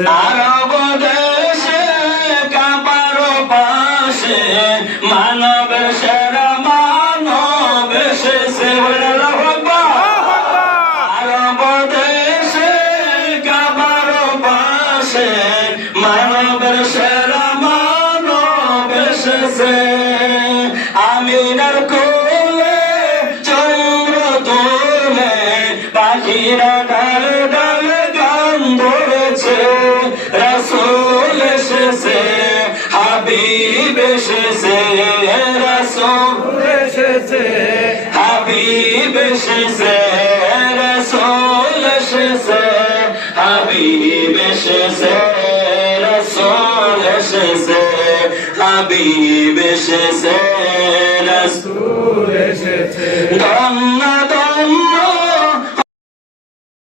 এসেছে আরব দেশে কাবার পাশে মানবের সেরা মানব এসেছে আল্লাহু আকবার আরব দেশে কাবার পাশে মানবের সেরা মানব এসেছে আমিনার কোলে চন্দ্র তোলে পাখিরা ডালে ডালে গান ধরেছে রাসূল এসেছে হাবিব এসেছে রাসূল এসেছে হাবিব এসেছে রাসূল এসেছে হাবিব এসেছে রাসূল এসেছে হাবিব এসেছে রাসূল এসেছে ধন্য